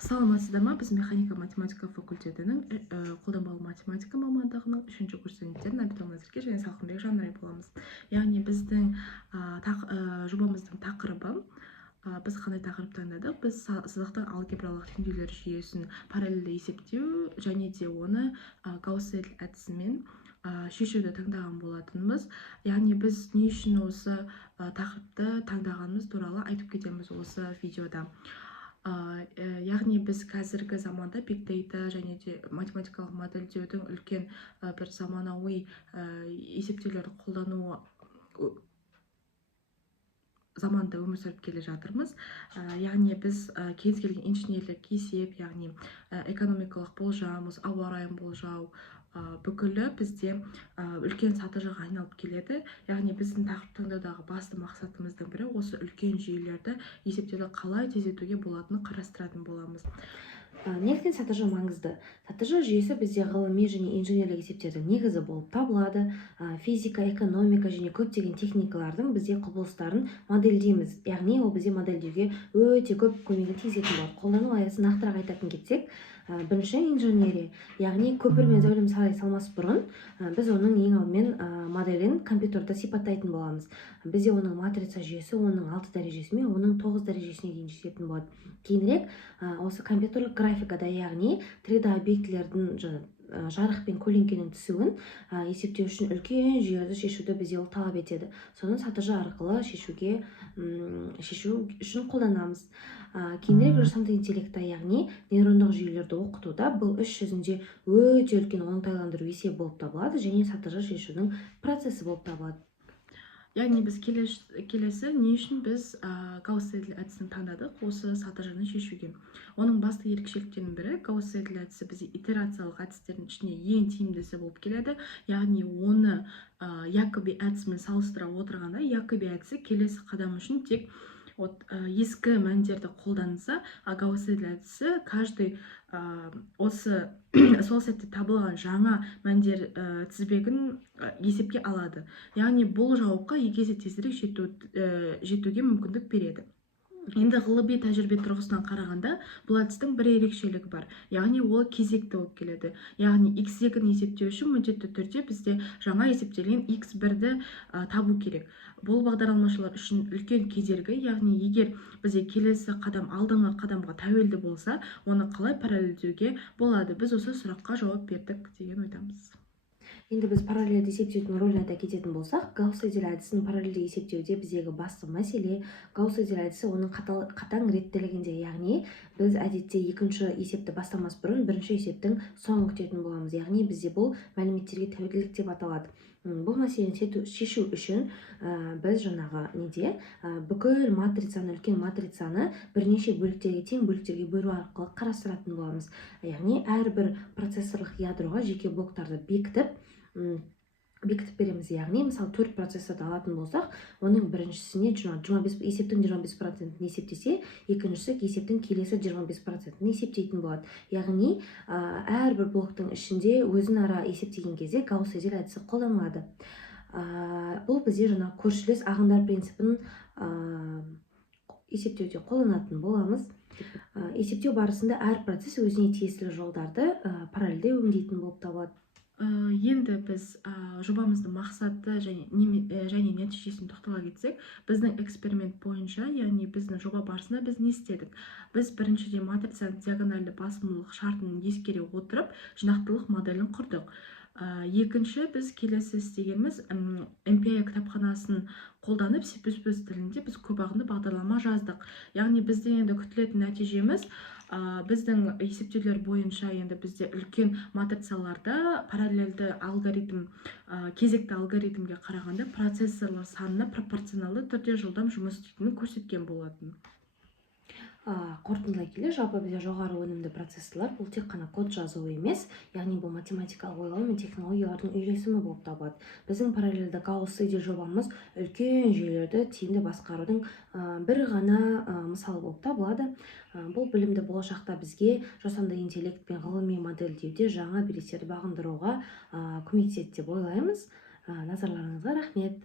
Саламатсыздар ма? Біз механика математика факультетінің қолданбалы математика мамандығының 3-ші курс студенттері Набитова Назерке және Салқынбек Жанрай боламыз. Яғни біздің жобамыздың тақырыбы, біз қандай тақырып таңдадық? Біз сызықтың алгебралық теңдеулер жүйесін параллельді есептеу және де оны Гаусс-Сидель әдісімен шешуді таңдаған болатынбыз. Яғни біз не үшін осы тақырыпты таңдағанымыз туралы айтып кетеміз осы видеода. Яғни біз қазіргі заманда Big Data және де математикалық модельдеудің үлкен бір заманауи есептеулерді қолдану заманда өмір сүріп келе жатырмыз. Яғни біз кез келген инженерлік есеп, яғни экономикалық болжам, ауа райын болжау, бүкілі бізде үлкен сатыжыға айналып келеді. Яғни біздің тақырып таңдаудағы басты мақсатымыздың бірі осы үлкен жүйелерді есептеуді қалай тездетуге болатынын қарастыратын боламыз. Неліктен сатыжы маңызды? Сатыжы жүйесі бізде ғылыми және инженерлік есептердің негізі болып табылады. Физика, экономика және көптеген техникалардың бізде құбылыстарын модельдейміз. Яғни ол бізде модельдеуге өте көп көмегін тигізетін болады. Қолдану аясын нақтырақ айтатын кетсек, бірінші инженерия, яғни көпір мен зәулім сарай салмас бұрын біз оның ең алдымен моделін компьютерда сипаттайтын боламыз. Бізде оның матрица жүйесі, оның 6 дәрежесі мен оның 9 дәрежесіне дейін жететін болады. Кейінірек осы компьютерлік графикада, яғни 3D объектілердің жарық пен көлеңкенің түсуін есептеу үшін үлкен жүйелерді шешуді бізде ол талап етеді. Соны сатыжы арқылы шешу үшін қолданамыз. Кейінірек жасанды интеллекті, яғни нейрондық жүйелерді оқытуда бұл іс жүзінде өте үлкен оңтайландыру есебі болып табылады және сатыжы шешудің процесі болып табылады. Яғни біз келесі не үшін біз Гаусс-Сидель әдісін таңдадық осы сатыжыны шешуге. Оның басты ерекшеліктерінің бірі, Гаусс-Сидель әдісі бізде итерациялық әдістердің ішіне ең тиімдісі болып келеді. Яғни оны Якоби әдісімен салыстыра отырғанда, Якоби әдісі келесі қадам үшін тек ескі мәндерді қолданса, Гаусс-Сидель әдісі каждый сол сәтте табылған жаңа мәндер тізбегін есепке алады. Яғни бұл жауапқа екі есе тезірек жетуге мүмкіндік береді. Енді ғылыми тәжірибе тұрғысынан қарағанда, бұл әдістің бір ерекшелігі бар. Яғни ол кезекті болып келеді. Яғни x2-ні есептеу үшін міндетті түрде бізде жаңа есептелген x1-ді табу керек. Бұл бағдарламашылар үшін үлкен кедергі, яғни егер бізде келесі қадам алдыңғы қадамға тәуелді болса, оны қалай параллельдеуге болады? Біз осы сұраққа жауап бердік деген ойдамыз. Енді біз параллельді есептеудің рөлін айта кететін болсақ, Гаусс-Сидель әдісін параллельді есептеуде біздегі басты мәселе Гаусс-Сидель әдісі оның қатаң реттілігінде, яғни біз әдетте екінші есепті бастамас бұрын бірінші есептің соңын күтетін боламыз. Яғни бізде бұл мәліметтерге тәуелділік деп аталады. Бұл мәселені шешу үшін біз бүкіл матрицаны, үлкен матрицаны бірнеше бөліктерге, тең бөліктерге бөлу арқылы қарастыратын боламыз. Яғни әрбір процессорлық ядроға жеке блоктарды бекітіп береміз. Яғни, мысалы 4 процессорды алатын болсақ, оның біріншісіне есептің 25%-ін есептесе, екіншісі есептің келесі 25%-ін есептейтін болады. Яғни, әрбір блоктың ішінде өзін ара есептеген кезде Гаусс-Сидель әдісі қолданылады. Бұл бізде көршілес ағындар принципін есептеуде қолданатын боламыз. Есептеу барысында әр процесс өзіне тиесілі жолдарды параллельде өңдейтін болып табылады. Енді біз жобамыздың мақсаты және нәтижесін тоқтала кетсек, біздің эксперимент бойынша, яғни біздің жоба барысында біз не істедік? Біз біріншіден матрицаның диагональді басымдылық шартын ескере отырып, жинақтылық моделін құрдық. Екінші, біз келесі істегеніміз MPI кітапханасын қолданып, C++ тілінде біз көп ағынды бағдарлама жаздық. Яғни бізден енді күтілетін нәтижеміз біздің есептеулер бойынша енді бізде үлкен матрицаларда параллельді алгоритм, кезекті алгоритмге қарағанда процессорлар санына пропорционалды түрде жылдам жұмыс істейтінін көрсеткен болатын. Қорытындылай келе, жалпы бізде жоғары өнімді процессорлар бұл тек қана код жазу емес, яғни бұл математикалық ойлау мен технологиялардың үйлесімі болып табылады. Біздің параллельді Гаусс-Сидель жобамыз үлкен жүйелерді тиімді басқарудың бір ғана мысалы болып табылады. Бұл білімді болашақта бізге жасанды интеллект пен ғылыми модельдеуде жаңа белестерді бағындыруға көмектеседі деп ойлаймыз. Назарларыңызға рахмет.